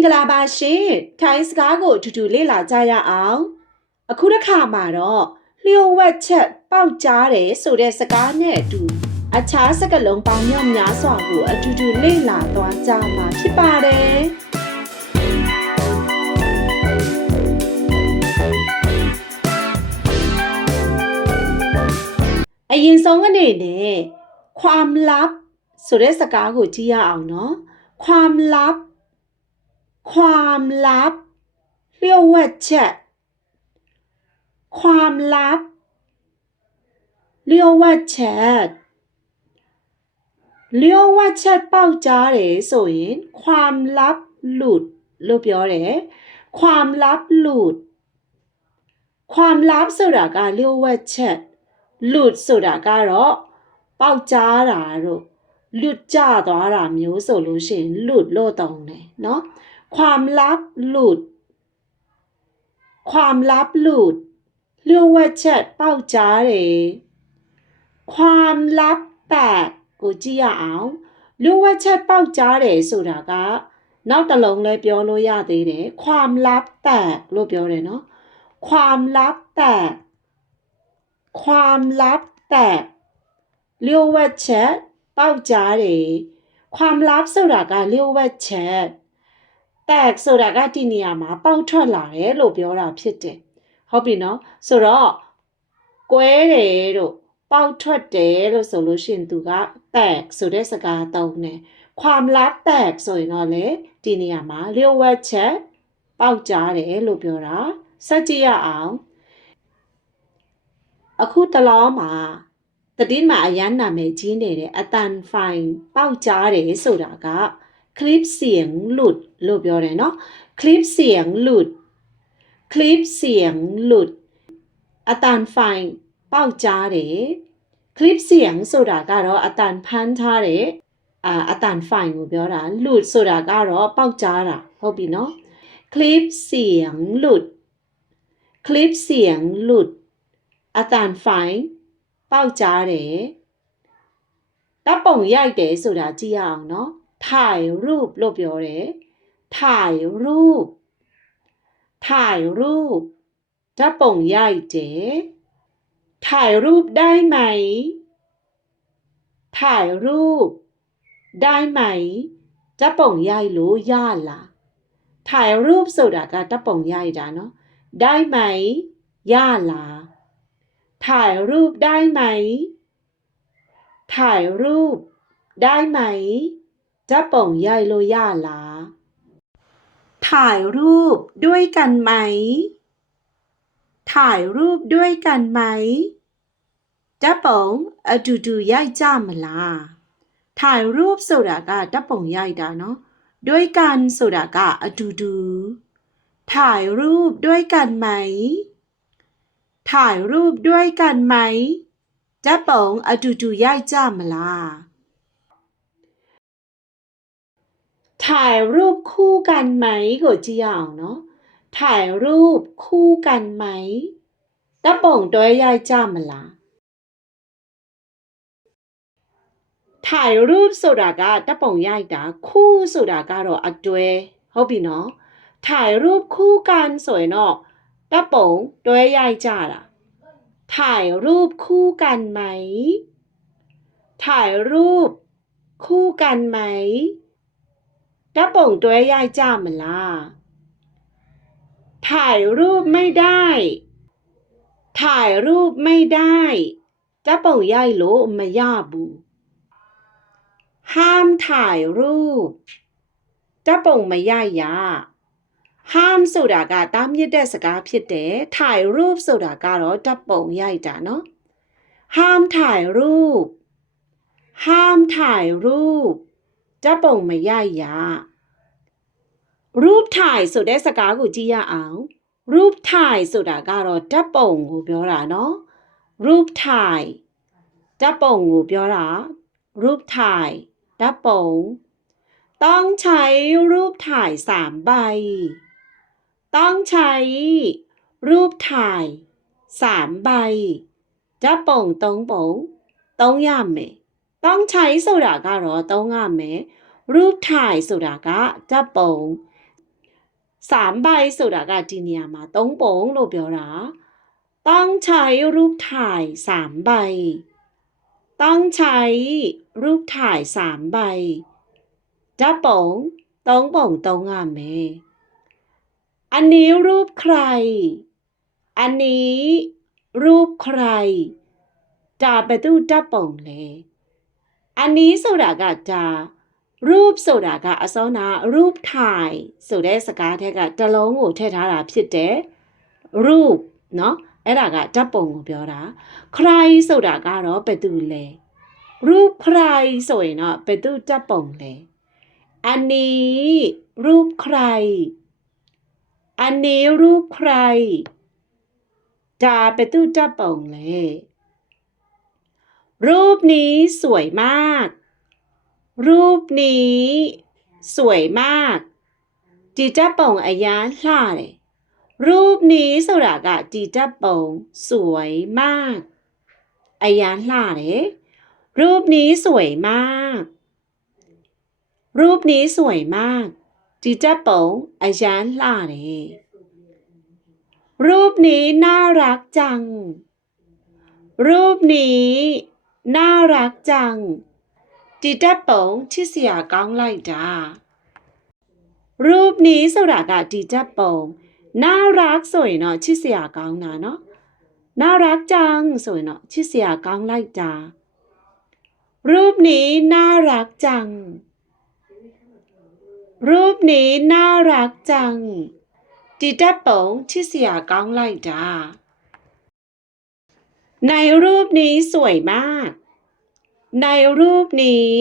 အားလုံးမင်္ဂလာပါရှင်ထိုင်းစကားကိုအတူတူလေ့လာကြရအောင်အခုတစ်ခါမှာတော့လျှို့ဝှက်ချက်ပေါက်ကြားတယ်ဆိုတဲ့စကားနဲ့အတူအခြားစကားလုံးပေါင်းမြောက်များစွာကိုအတူတူလေ့လာသွားကြမှာဖြစ်ပါတယ်အရင်ဆုံးအနေနဲ့ความลับဆိုတဲ့စကားကိုကြည့်ရအောင်เนาะความลับ ความลับเรียกว่าแชทความลับเรียกว่าแชทเรียกว่าแชทပေါက်ကြားတယ်ဆိုရင်ความลับหลุดလို့ပြောတယ်ความลับหลุด ความลับဆိုတာကเรียกว่าแชทหลุดဆိုတာကတော့ပေါက်ကြားတာတို့หลุดကြသွားတာမျိုးဆိုလို့ရှိရင်หลุดလို့တောင်းတယ်เนาะ ความลับหลุด ความลับหลุดเรียกว่าแชทเป้าจ้าเลยความลับแตกကိုကြည့်ရအောင်လျှို့ဝှက်ချက်ပေါက်ကြားတယ်ဆိုတာကနောက်တစ်လုံးလည်းပြောလို့ရသေးတယ်ความลับแตกလို့ပြောတယ်နော်ความลับแตกความลับแตกလျှို့ဝှက်ချက်ပေါက်ကြားတယ်ความลับဆိုတာကလျှို့ဝှက်ချက် tag ဆိုတာကဒီနေရာမှာပေါက်ထွက်လာတယ်လို့ပြောတာဖြစ်တယ်ဟုတ်ပြီနော်ဆိုတော့ကွဲတယ်တို့ပေါက်ထွက်တယ်လို့ဆိုလို့ရှိရင်သူက tag ဆိုတဲ့စကားသုံးတယ်ความลับ tag ဆိုရင်တော့လေဒီနေရာမှာလျှို့ဝှက်ချက်ပေါက်ကြားတယ်လို့ပြောတာစက်ကြည့်ရအောင်အခုတလောမှာတတိမှာအရန်နာမည်ကြီးနေတယ်အတန်ဖိုင်ပေါက်ကြားတယ်ဆိုတာက คลิปเสียงหลุดလို့ပြောတယ်เนาะคลิปเสียงหลุด คลิปเสียงหลุด အတန်ဖိုင်ပေါက်ကြားတယ်คลิปเสียงဆိုတာကတော့အတန်ဖမ်းထားတယ်အာအတန်ဖိုင်ကိုပြောတာหลุดဆိုတာကတော့ပေါက်ကြားတာဟုတ်ပြီเนาะคลิปเสียงหลุด คลิปเสียงหลุด အတန်ဖိုင်ပေါက်ကြားတယ်တပ်ပုံရိုက်တယ်ဆိုတာကြည့်ရအောင်เนาะ ถ่ายรูปလို့ပြောတယ်ถ่ายรูป ถ่ายรูปဓာတ်ပုံရိုက်တယ်ถ่ายรูปได้ไหม ถ่ายรูป ได้ไหมဓာတ်ပုံရိုက်လို့ရလားถ่ายรูปဆိုတာကဓာတ်ပုံရိုက်တာเนาะได้ไหมရလားถ่ายรูปได้ไหม ถ่ายรูป ได้ไหม ဓာတ်ပုံရိုက်လို့ရလားถ่ายรูปด้วยกันไหม ถ่ายรูปด้วยกันไหมဓာတ်ပုံအတူတူရိုက်ကြမလားถ่ายรูปဆိုတာကဓာတ်ပုံရိုက်တာเนาะด้วยกันဆိုတာကအတူတူถ่ายรูปด้วยกันไหม ถ่ายรูปด้วยกันไหมဓာတ်ပုံအတူတူရိုက်ကြမလား ถ่ายรูปคู่กันไหมကိုကြည့်ရအောင်เนาะถ่ายรูปคู่กันไหมတပ်ပုံတွဲရိုက်ကြမလားถ่ายรูปဆိုတာကတပ်ပုံရိုက်တာคู่ဆိုတာကတော့အတွဲဟုတ်ပြီနော်ถ่ายรูปคู่กันဆိုရင်တော့တပ်ပုံတွဲရိုက်ကြတာถ่ายรูปคู่กันไหม ถ่ายรูป คู่กันไหม ဓာတ်ပုံတွဲရိုက်ကြမလားถ่ายรูปไม่ได้ ถ่ายรูปไม่ได้ဓာတ်ပုံရိုက်လို့မရဘူးห้ามถ่ายรูปဓာတ်ပုံမရိုက်ရห้ามဆိုတာကတားမြစ်တဲ့စကားဖြစ်တယ်ถ่ายรูปဆိုတာကတော့ဓာတ်ပုံရိုက်တာเนาะห้ามถ่ายรูป ห้ามถ่ายรูป ဓာတ်ပုံမရိုက်ရรูปถ่ายဆိုတဲ့စကားကိုကြည့်ရအောင်รูปถ่ายဆိုတာကတော့ဓာတ်ပုံကိုပြောတာเนาะรูปถ่ายဓာတ်ပုံကိုပြောတာรูปถ่ายဓာတ်ပုံต้องใช้รูปถ่ายสามใบ ต้องใช้รูปถ่ายสามใบဓာတ်ပုံသုံးပုံသုံးရမယ် ต้องใช้ဆိုတာကတော့သုံးရမယ် รูปถ่ายဆိုတာကဓာတ်ပုံ3ใบဆိုတာကဒီနေရာမှာ3ပုံလို့ပြောတာต้องใช้รูปถ่าย3ใบต้องใช้รูปถ่าย3ใบဓာတ်ပုံ3ပုံသုံးရမယ်อันนี้รูปใคร อันนี้รูปใครဒါဘယ်သူဓာတ်ပုံလဲ อันนี้ဆိုတာကဒါรูปဆိုတာကအစောနာรูปถ่ายဆိုတဲ့စကားထက်ကတစ်လုံးကိုထည့်ထားတာဖြစ်တယ်รูปเนาะအဲ့ဒါကဓာတ်ပုံကိုပြောတာใครဆိုတာကတော့ဘယ်သူလဲรูปใครဆိုရင်တော့ဘယ်သူဓာတ်ပုံလဲอันนี้รูปใคร อันนี้รูปใครဒါဘယ်သူဓာတ်ပုံလဲ รูปนี้สวยมาก รูปนี้ สวยมากจีจ้าป่งอายานล่าเลยรูปนี้สระกะจีจ้าป่งสวยมากอายานล่าเลยรูปนี้สวยมาก รูปนี้สวยมากจีจ้าป่งอายานล่าเลยรูปนี้น่ารักจัง รูปนี้ น่ารักจังจีดับเบิงที่เสียก้องไล่ดารูปนี้สระกะจีดับเบิงน่ารักสวยเนาะที่เสียก้องนาเนาะน่ารักจังสวยเนาะที่เสียก้องไล่ดารูปนี้น่ารักจัง รูปนี้น่ารักจังจีดับเบิงที่เสียก้องไล่ดา ในรูปนี้สวยมาก ในรูปนี้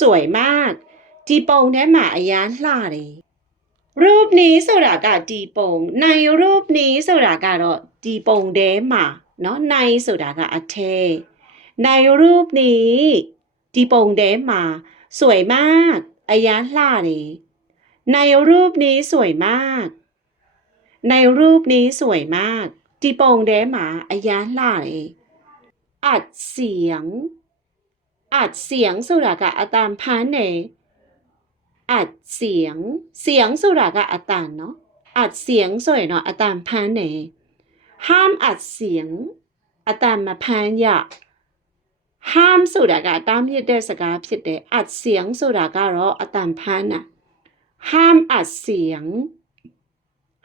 สวยมากจีปงได้หมาอายานลาเลยรูปนี้สุรากาจีปง ในรูปนี้สุรากาเรจีปงเดหมาเนาะในสุรากาอเท ในรูปนี้จีปงเดหมา สวยมากอายานลาเลยในรูปนี้สวยมาก ในรูปนี้สวยมาก ဒီပုံထဲမှာအရန်လှတယ်อัดเสียง อัดเสียงဆိုတာကအတန်ဖမ်းတယ်อัดเสียง เสียงဆိုတာကအတန်เนาะอัดเสียงဆိုရင်တော့အတန်ဖမ်းတယ်ห้ามอัดเสียงအတန်မဖမ်းရห้ามဆိုတာကတားမြစ်တဲ့စကားဖြစ်တယ်อัดเสียงဆိုတာကတော့အတန်ဖမ်းတာ ห้ามอัดเสียง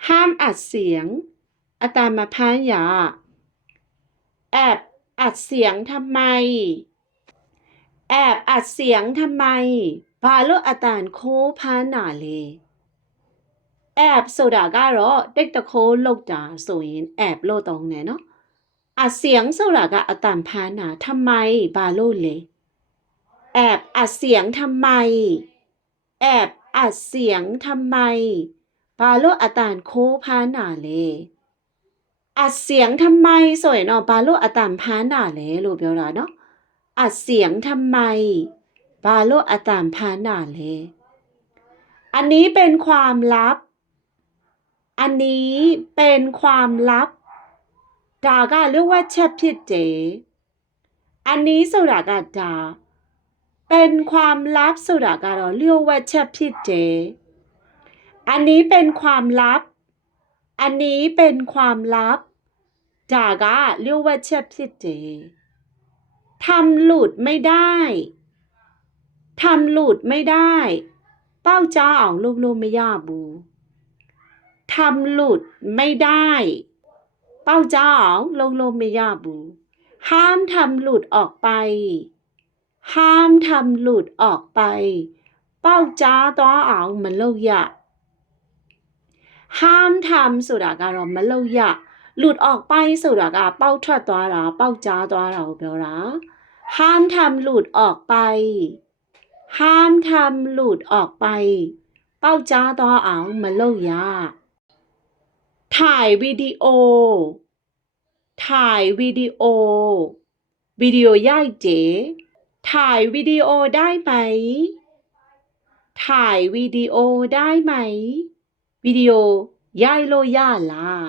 ห้ามอัดเสียง อาตามมาพานยาแอบอัดเสียงทำไม แอบอัดเสียงทำไมบาโลอาตานโคพานนาလေแอบဆိုတာကတော့တိတ်တခိုးလောက်တာဆိုရင်แอบလို့တောင်းတယ်နော်อัดเสียงဆိုတာကအတန်ဖမ်းတာทำไมบาလို့လေแอบอัดเสียงทำไม แอบอัดเสียงทำไมဘာလို့အတန်ခိုးဖမ်းတာလဲ อัดเสียงทำไมสวยเนาะปาโลอะตามพานาเลรูเบียวเนาะอัดเสียงทำไมปาโลอะตามพานาเลอันนี้เป็นความลับ อันนี้เป็นความลับดาก็เรียกว่าเชฟพิเจอันนี้สุดากาดาเป็นความลับสุดากาเราเรียกว่าเชฟพิเจอันนี้เป็นความลับ อันนี้เป็นความลับ จ่ากะเรียกว่าเชฟสิเจทำหลุดไม่ได้ทำหลุดไม่ได้ เป้าจ้าอ่องลูกลูไม่ยาบูทำหลุดไม่ได้ เป้าจ้าอ่องลูกลูไม่ยาบู ห้ามทำหลุดออกไป ห้ามทำหลุดออกไป เป้าจ้าต้ออ่องมันเล่ยะห้ามทำสุดาการมมันเล่ายะ หลุดออกไปဆိုတာကပေါက်ထွက်သွားတာပေါက်ကြားသွားတာကိုပြောတာห้ามทำหลุดออกไป ห้ามทำหลุดออกไป ပေါက်ကြားသွားအောင်မလုပ်ရถ่ายวิดีโอ ถ่ายวิดีโอ วิดีโอရိုက်တယ်ถ่ายวิดีโอได้ไหม ถ่ายวิดีโอได้ไหม วิดีโอရိုက်လို့ရလား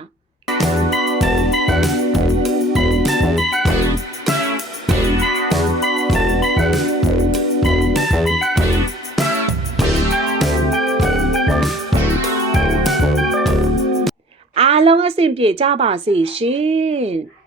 လုံးအဆင်ပြေကြပါစေရှင်